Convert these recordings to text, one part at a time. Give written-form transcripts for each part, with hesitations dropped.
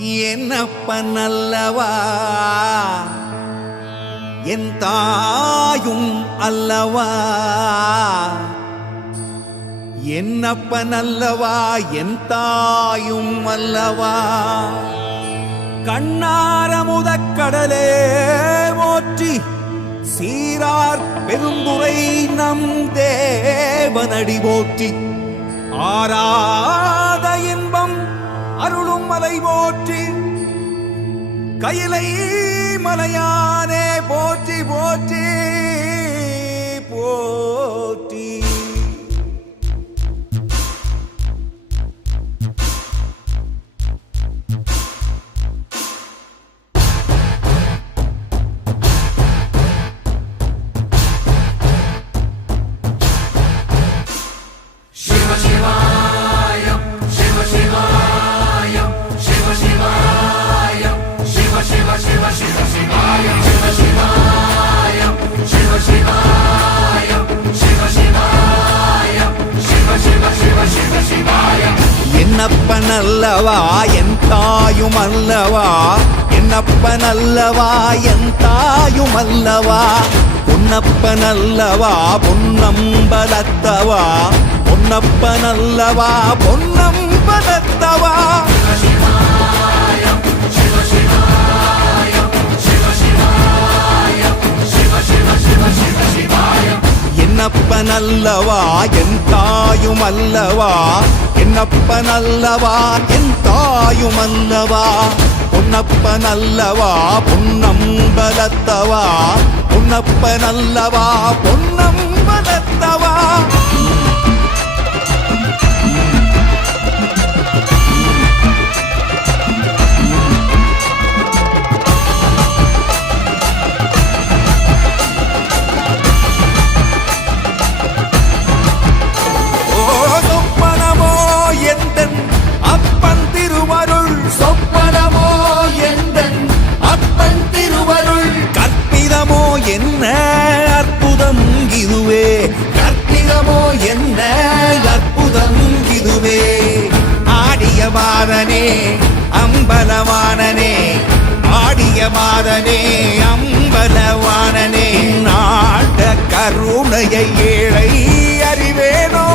என்னப்பன் அல்லவா என் தாயும் அல்லவா, என்னப்பன் அல்லவா என் தாயும் அல்லவா. கண்ணார முதக்கடலே போற்றி, சீரார் பெருந்துரை நம் தேவனடி போற்றி. ஆராத இன்பம் அருளும் மலை போற்றி, கையிலை மலையானே போற்றி போற்றி போற்றி. என்னப்பன் அல்லவா என் தாயும் அல்லவா, என்னப்பன் அல்லவா என் தாயும் அல்லவா. பொன்னப்பன் அல்லவா பொன்னம்பலத்தவா, பொன்னப்பன் அல்லவா பொன்னம்பலத்தவா. என்னப்பன் அல்லவா என் தாயும் அல்லவா, என்னப்பன் அல்லவா என் தாயும் அல்லவா. பொன்னப்பன் அல்லவா பொன்னம்பலத்தவா, பொன்னப்பன் அல்லவா பொன்னம்பலத்தவா. என்ன அற்புதம் இதுவே, கற்பிதமோ என்ன அற்புதம் இதுவே. ஆடிய மாதனே அம்பலவானனே, ஆடிய மாதனே அம்பலவானனே. நாட்ட கருணையை ஏழை அறிவேனோ,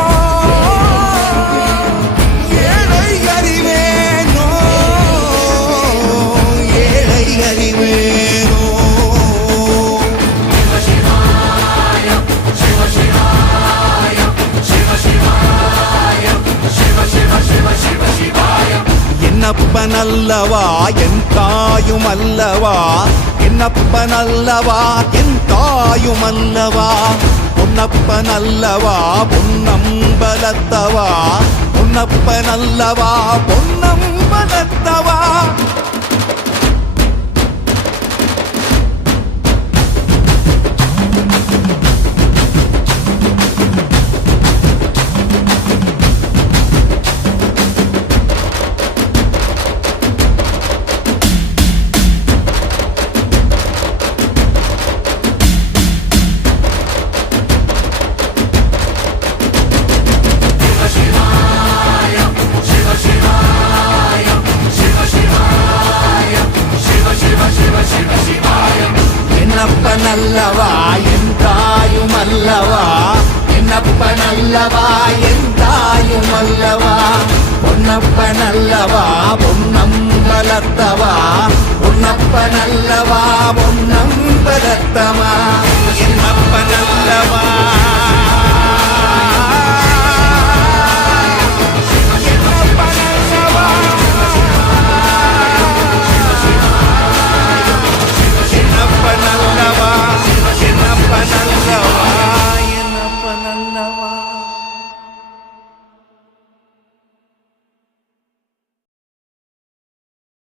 ஏழை அறிவேனோ, ஏழை அறிவேனோ. என்னப்பன் அல்லவா என் தாயும் அல்லவா, என்னப்பன் அல்லவா என் தாயும் அல்லவா. பொன்னப்பன் அல்லவா பொன்னம்பலத்தவா, பொன்னப்பன் அல்லவா பொன்னம்பலத்தவா. என்னப்பன் அல்லவா என் தாயும் அல்லவா, என்னப்பன் அல்லவா என் தாயும் அல்லவா. பொன்னப்பன் அல்லவா பொன்னம்பலத்தவா, பொன்னப்பன் அல்லவா பொன்னம்பலத்தவா.